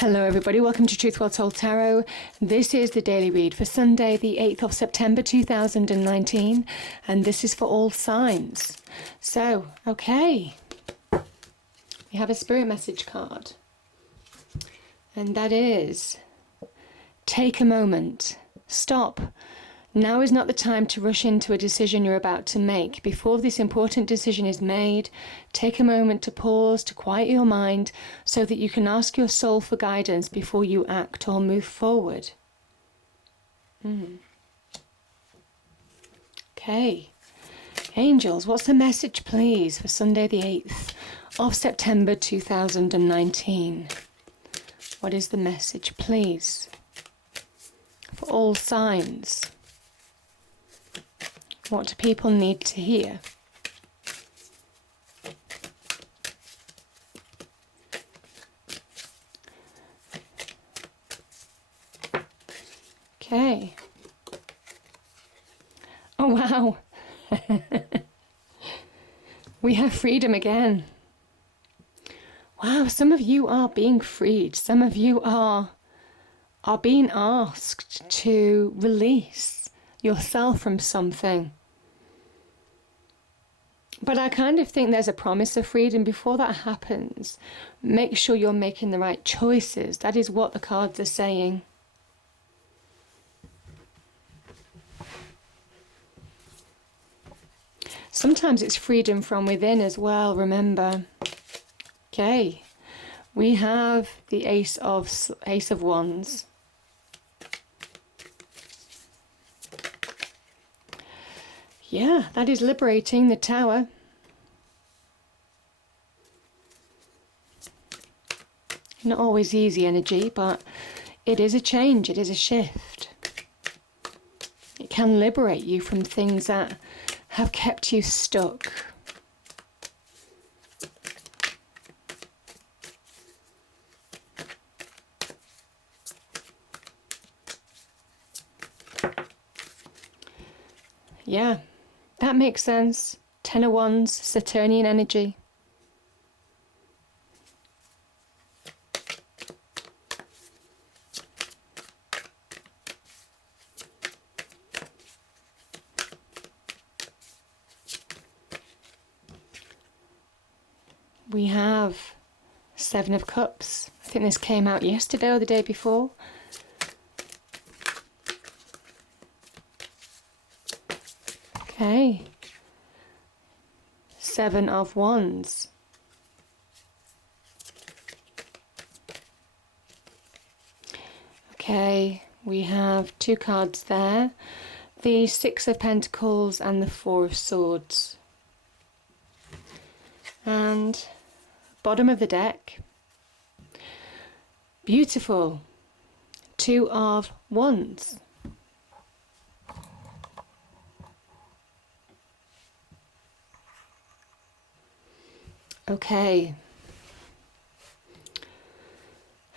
Hello everybody, welcome to Truth Well Told Tarot. This is the daily read for Sunday the 8th of September 2019 and this is for all signs. So, okay, we have a spirit message card and that is, take a moment, stop. Now is not the time to rush into a decision you're about to make. Before this important decision is made, take a moment to pause, to quiet your mind, so that you can ask your soul for guidance before you act or move forward. Okay. Angels, what's the message, please, for Sunday the 8th of September 2019? What is the message, please, for all signs? What do people need to hear? Okay. Oh, wow. We have freedom again. Wow, some of you are being freed. Some of you are being asked to release yourself from something. But I kind of think there's a promise of freedom. Before that happens, make sure you're making the right choices. That is what the cards are saying. Sometimes it's freedom from within as well, remember. Okay, we have the Ace of Wands. Yeah, that is liberating, the Tower. Not always easy energy, but it is a change, it is a shift. It can liberate you from things that have kept you stuck. Yeah. That makes sense. Ten of Wands, Saturnian energy. We have Seven of Cups. I think this came out yesterday or the day before. Okay, Seven of Wands. Okay, we have two cards there. The Six of Pentacles and the Four of Swords. And bottom of the deck. Beautiful. Two of Wands. Okay.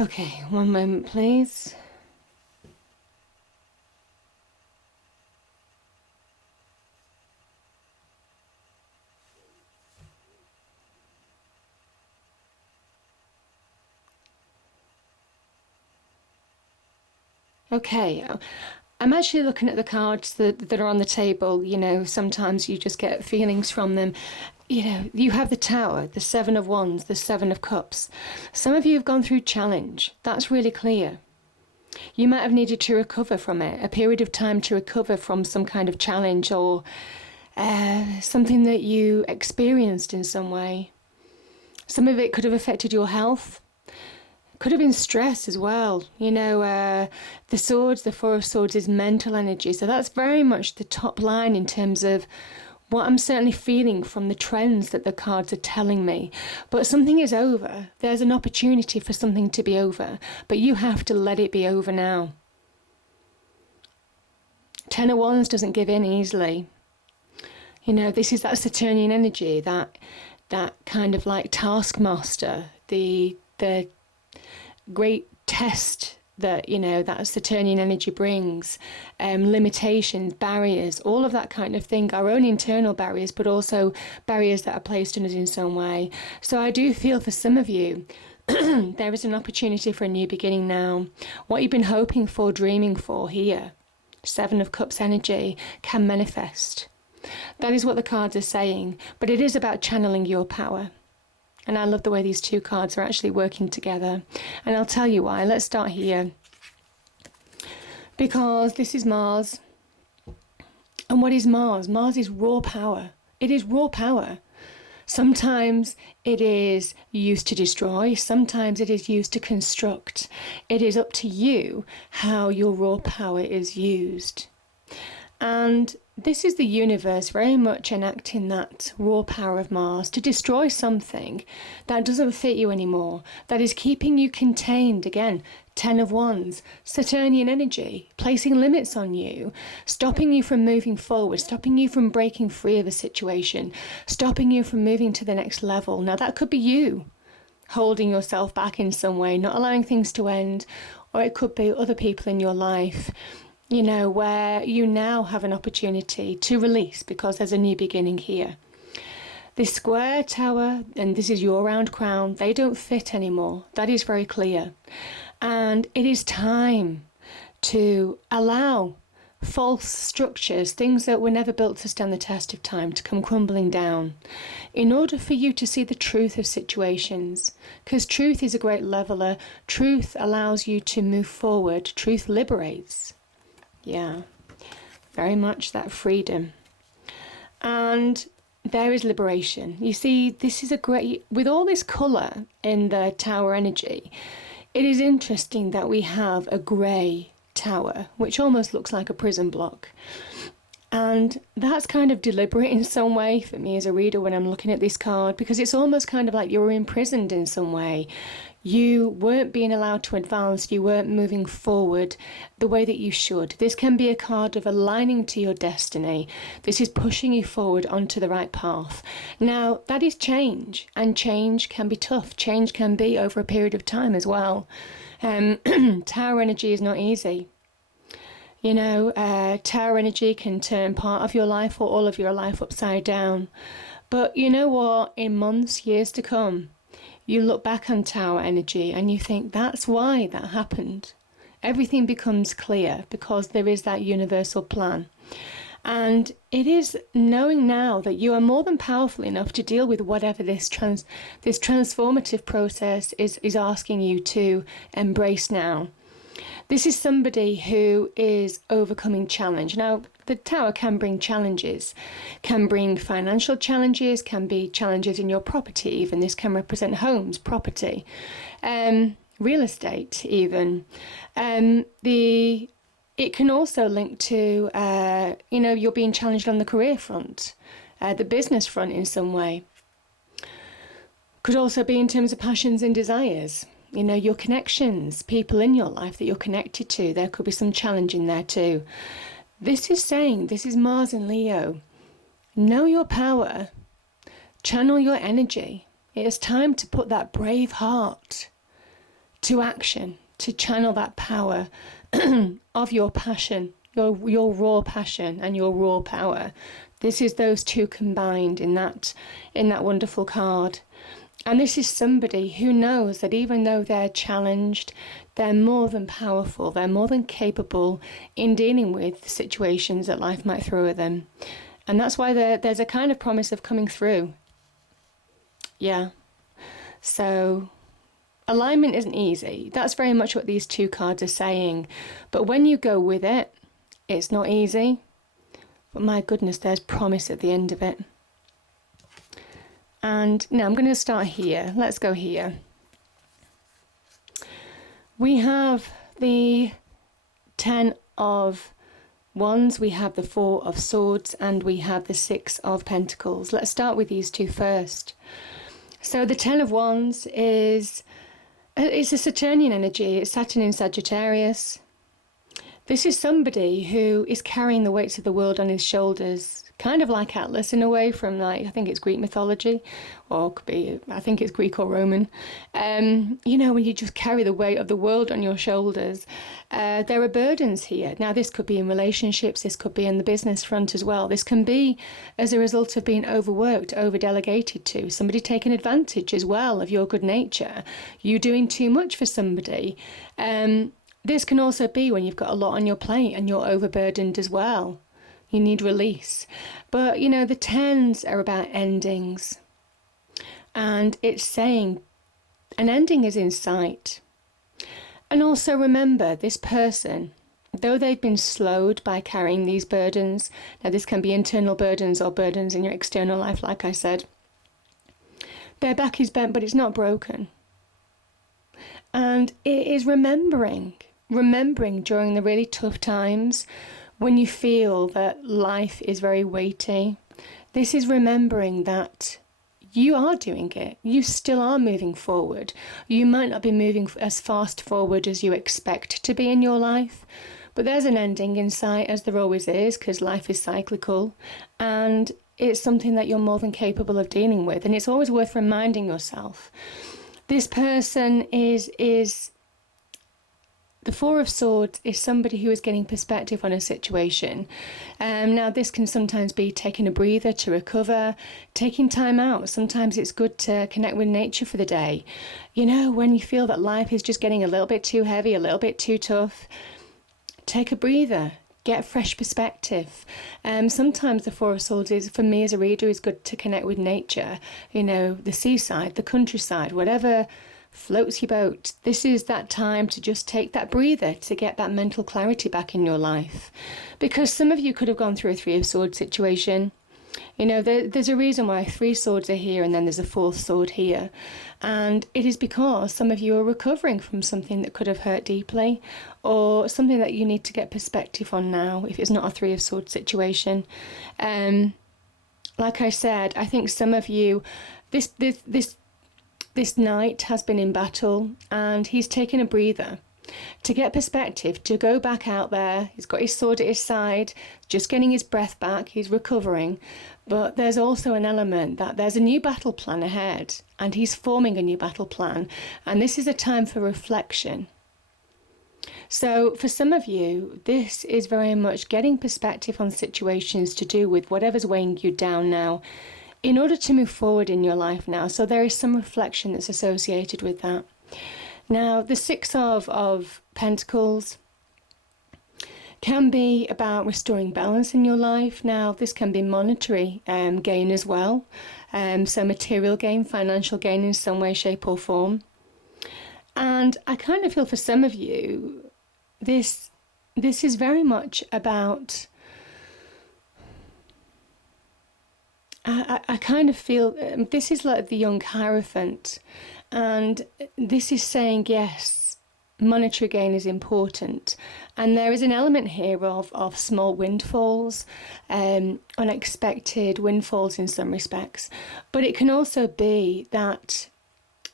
Okay, one moment please. Okay, I'm actually looking at the cards that are on the table. You know, sometimes you just get feelings from them. You know, you have the Tower, the Seven of Wands, the Seven of Cups. Some of you have gone through challenge. That's really clear. You might have needed to recover from it, a period of time to recover from some kind of challenge or something that you experienced in some way. Some of it could have affected your health. Could have been stress as well. You know, the swords, the Four of Swords is mental energy. So that's very much the top line in terms of what I'm certainly feeling from the trends that the cards are telling me. But something is over. There's an opportunity for something to be over. But you have to let it be over now. Ten of Wands doesn't give in easily. You know, this is that Saturnian energy, that kind of like taskmaster, the great test that, you know, that Saturnian energy brings, limitations, barriers, all of that kind of thing, our own internal barriers, but also barriers that are placed on us in some way. So I do feel for some of you, There is an opportunity for a new beginning now. What you've been hoping for, dreaming for here, Seven of Cups energy, can manifest. That is what the cards are saying, but it is about channeling your power. And I love the way these two cards are actually working together. And I'll tell you why. Let's start here. Because this is Mars. And what is Mars? Mars is raw power. It is raw power. Sometimes it is used to destroy. Sometimes it is used to construct. It is up to you how your raw power is used. And this is the universe very much enacting that raw power of Mars to destroy something that doesn't fit you anymore, that is keeping you contained. Again, Ten of Wands, Saturnian energy, placing limits on you, stopping you from moving forward, stopping you from breaking free of a situation, stopping you from moving to the next level. Now that could be you holding yourself back in some way, not allowing things to end, or it could be other people in your life, you know, where you now have an opportunity to release because there's a new beginning here. This square tower, and this is your round crown, they don't fit anymore. That is very clear. And it is time to allow false structures, things that were never built to stand the test of time, to come crumbling down in order for you to see the truth of situations. Because truth is a great leveler. Truth allows you to move forward. Truth liberates. Yeah, very much that freedom. And there is liberation. You see, this is a great, with all this colour in the tower energy, it is interesting that we have a grey tower, which almost looks like a prison block. And that's kind of deliberate in some way for me as a reader when I'm looking at this card, because it's almost kind of like you're imprisoned in some way. You weren't being allowed to advance, you weren't moving forward the way that you should. This can be a card of aligning to your destiny. This is pushing you forward onto the right path. Now, that is change, and change can be tough. Change can be over a period of time as well. Tower energy is not easy. You know, tower energy can turn part of your life or all of your life upside down. But you know what? In months, years to come, you look back on tower energy and you think that's why that happened. Everything becomes clear because there is that universal plan. And it is knowing now that you are more than powerful enough to deal with whatever this transformative process is asking you to embrace now. This is somebody who is overcoming challenge. Now, the tower can bring challenges, can bring financial challenges, can be challenges in your property even. This can represent homes, property, real estate even. It can also link to, you know, you're being challenged on the career front, the business front in some way. Could also be in terms of passions and desires. You know, your connections, people in your life that you're connected to, there could be some challenge in there too. This is saying, this is Mars in Leo. Know your power. Channel your energy. It is time to put that brave heart to action, to channel that power of your passion, your raw passion and your raw power. This is those two combined in that wonderful card. And this is somebody who knows that even though they're challenged, they're more than powerful, they're more than capable in dealing with situations that life might throw at them. And that's why there's a kind of promise of coming through. Yeah. So alignment isn't easy. That's very much what these two cards are saying. But when you go with it, it's not easy. But my goodness, there's promise at the end of it. And now I'm going to start here. Let's go here. We have the 10 of Wands, we have the 4 of Swords, and we have the 6 of Pentacles. Let's start with these two first. So the 10 of Wands it's a Saturnian energy. It's Saturn in Sagittarius. This is somebody who is carrying the weights of the world on his shoulders, kind of like Atlas in a way from, like, I think it's Greek mythology, or could be, I think it's Greek or Roman. You know, when you just carry the weight of the world on your shoulders, there are burdens here. Now, this could be in relationships, this could be in the business front as well. This can be as a result of being overworked, over-delegated to, somebody taking advantage as well of your good nature, you doing too much for somebody. This can also be when you've got a lot on your plate and you're overburdened as well. You need release. But, you know, the tens are about endings. And it's saying an ending is in sight. And also remember, this person, though they've been slowed by carrying these burdens, now this can be internal burdens or burdens in your external life, like I said, their back is bent, but it's not broken. And it is remembering during the really tough times when you feel that life is very weighty. This is remembering that you are doing it. You still are moving forward. You might not be moving as fast forward as you expect to be in your life, but there's an ending in sight, as there always is, because life is cyclical, and it's something that you're more than capable of dealing with. And it's always worth reminding yourself. This person is the Four of Swords is somebody who is getting perspective on a situation. Now, this can sometimes be taking a breather to recover, taking time out. Sometimes it's good to connect with nature for the day. You know, when you feel that life is just getting a little bit too heavy, a little bit too tough, take a breather. Get fresh perspective. Sometimes the Four of Swords is, for me as a reader, is good to connect with nature. You know, the seaside, the countryside, whatever floats your boat. This is that time to just take that breather to get that mental clarity back in your life. Because some of you could have gone through a Three of Swords situation. You know, there's a reason why 3 swords are here and then there's a 4th sword here. And it is because some of you are recovering from something that could have hurt deeply, or something that you need to get perspective on now if it's not a 3 of Swords situation. Like I said, I think some of you, this knight has been in battle and he's taken a breather to get perspective, to go back out there. He's got his sword at his side, just getting his breath back, he's recovering. But there's also an element that there's a new battle plan ahead and he's forming a new battle plan. And this is a time for reflection. So for some of you, this is very much getting perspective on situations to do with whatever's weighing you down now, in order to move forward in your life now. So there is some reflection that's associated with that. Now, the 6 of Pentacles can be about restoring balance in your life. Now, this can be monetary gain as well. So material gain, financial gain in some way, shape or form. And I kind of feel for some of you, this is very much about... I kind of feel this is like the young Hierophant, and this is saying, yes, monetary gain is important. And there is an element here of small windfalls, unexpected windfalls in some respects. But it can also be that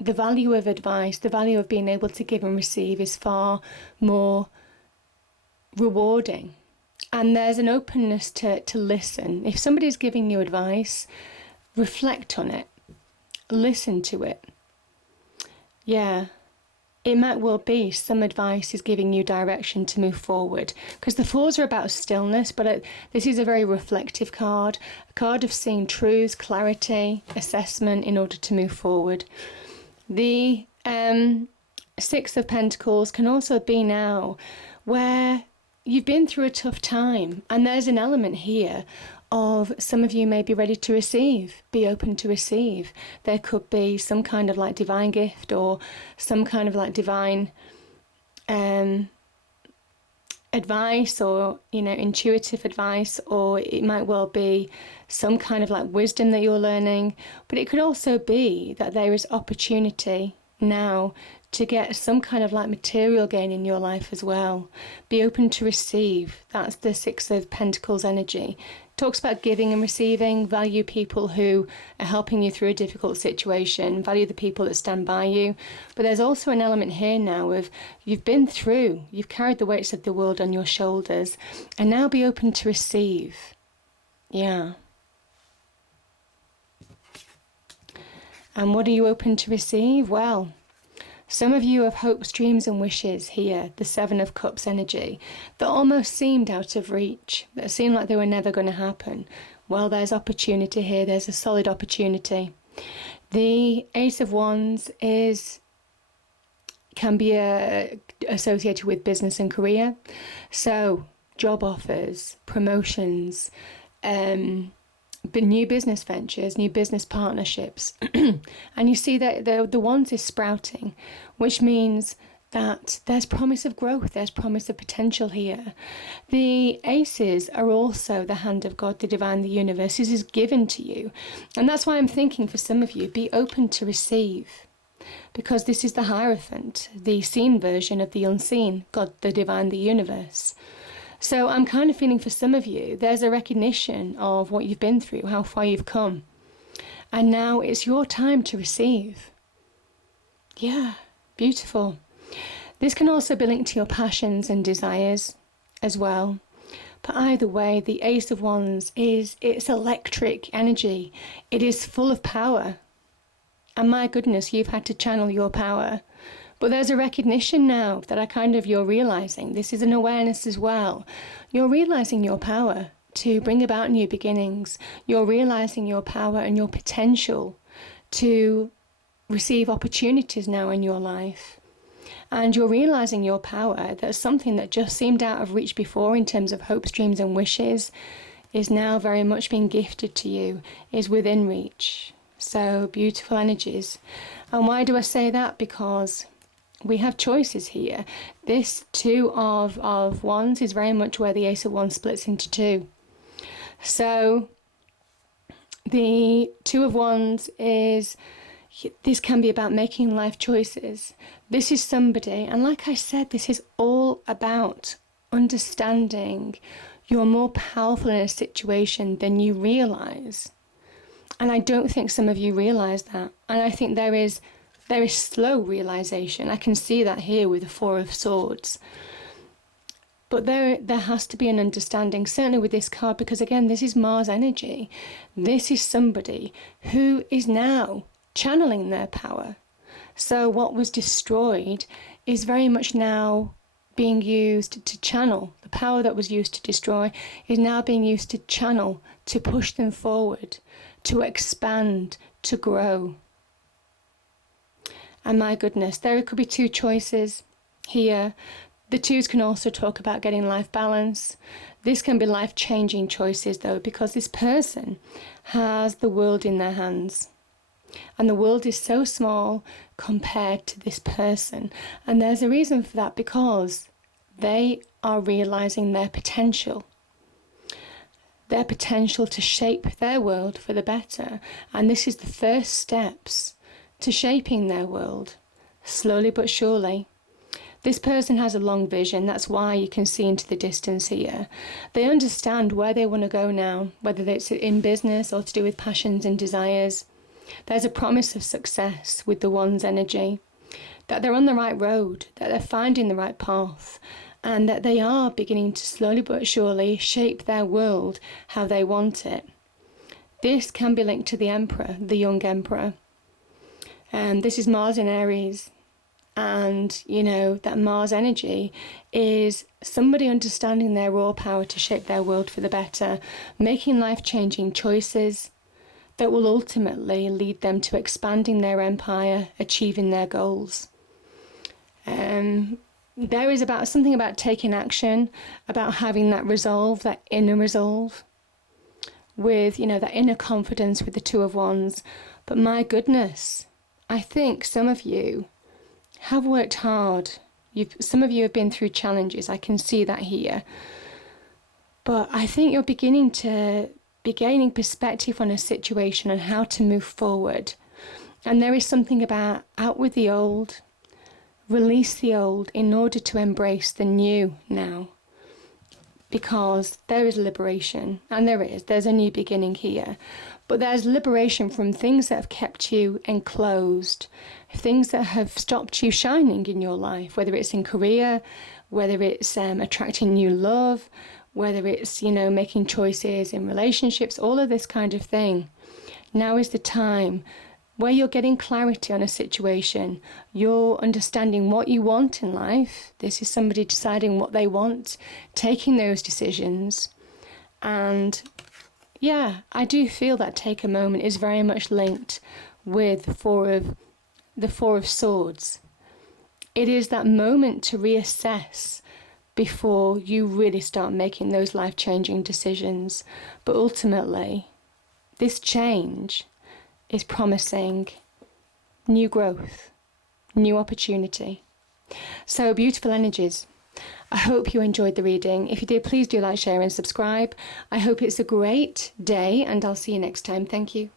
the value of advice, the value of being able to give and receive is far more rewarding. And there's an openness to listen. If somebody's giving you advice, reflect on it. Listen to it. Yeah, it might well be some advice is giving you direction to move forward. Because the 4s are about stillness, but this is a very reflective card. A card of seeing truth, clarity, assessment in order to move forward. The 6 of Pentacles can also be now where you've been through a tough time, and there's an element here of some of you may be ready to receive, be open to receive. There could be some kind of like divine gift or some kind of like divine advice, or, you know, intuitive advice, or it might well be some kind of like wisdom that you're learning. But it could also be that there is opportunity now to get some kind of like material gain in your life as well. Be open to receive. That's the 6 of Pentacles energy. Talks about giving and receiving. Value people who are helping you through a difficult situation. Value the people that stand by you. But there's also an element here now of you've been through, you've carried the weights of the world on your shoulders, and now be open to receive. Yeah. And what are you open to receive? Well, some of you have hopes, dreams and wishes here, the Seven of Cups energy, that almost seemed out of reach, that seemed like they were never going to happen. Well, there's opportunity here. There's a solid opportunity. The Ace of Wands can be associated with business and career. So job offers, promotions, but new business ventures, new business partnerships. And you see that the Wands is sprouting, which means that there's promise of growth, there's promise of potential here. The Aces are also the hand of God, the divine, the universe. This is given to you. And that's why I'm thinking for some of you, be open to receive. Because this is the Hierophant, the seen version of the unseen, God, the divine, the universe. So I'm kind of feeling for some of you, there's a recognition of what you've been through, how far you've come. And now it's your time to receive. Yeah, beautiful. This can also be linked to your passions and desires as well. But either way, the Ace of Wands it's electric energy. It is full of power. And my goodness, you've had to channel your power. But there's a recognition now that you're realizing. This is an awareness as well. You're realizing your power to bring about new beginnings. You're realizing your power and your potential to receive opportunities now in your life. And you're realizing your power that something that just seemed out of reach before in terms of hopes, dreams and wishes is now very much being gifted to you, is within reach. So beautiful energies. And why do I say that? Because we have choices here. This Two of Wands is very much where the Ace of Wands splits into two. So the Two of Wands this can be about making life choices. This is somebody, and like I said, this is all about understanding you're more powerful in a situation than you realize. And I don't think some of you realize that. And I think there is slow realization. I can see that here with the Four of Swords. But there has to be an understanding, certainly with this card, because again, this is Mars energy. This is somebody who is now channeling their power. So what was destroyed is very much now being used to channel. The power that was used to destroy is now being used to channel, to push them forward, to expand, to grow. And my goodness, there could be two choices here. The twos can also talk about getting life balance. This can be life-changing choices though, because this person has the world in their hands. And the world is so small compared to this person. And there's a reason for that, because they are realizing their potential to shape their world for the better. And this is the first steps to shaping their world, slowly but surely. This person has a long vision. That's why you can see into the distance here. They understand where they want to go now, whether it's in business or to do with passions and desires. There's a promise of success with the Wands energy, that they're on the right road, that they're finding the right path, and that they are beginning to slowly but surely shape their world how they want it. This can be linked to the Emperor, the young Emperor. This is Mars in Aries. And, that Mars energy is somebody understanding their raw power to shape their world for the better, making life-changing choices that will ultimately lead them to expanding their empire, achieving their goals. There is something about taking action, about having that resolve, that inner resolve, with, that inner confidence with the Two of Wands. But my goodness, I think some of you have worked hard. Some of you have been through challenges. I can see that here. But I think you're beginning to be gaining perspective on a situation and how to move forward. And there is something about out with the old, release the old in order to embrace the new now. because there is liberation, and there's a new beginning here. But there's liberation from things that have kept you enclosed, things that have stopped you shining in your life, whether it's in career, whether it's attracting new love, whether it's, making choices in relationships, all of this kind of thing. Now is the time where you're getting clarity on a situation, you're understanding what you want in life. This is somebody deciding what they want, taking those decisions. And yeah, I do feel that take a moment is very much linked with the Four of Swords. It is that moment to reassess before you really start making those life-changing decisions. But ultimately, this change is promising new growth, new opportunity. So beautiful energies. I hope you enjoyed the reading. If you did, please do like, share and subscribe. I hope it's a great day, and I'll see you next time. Thank you.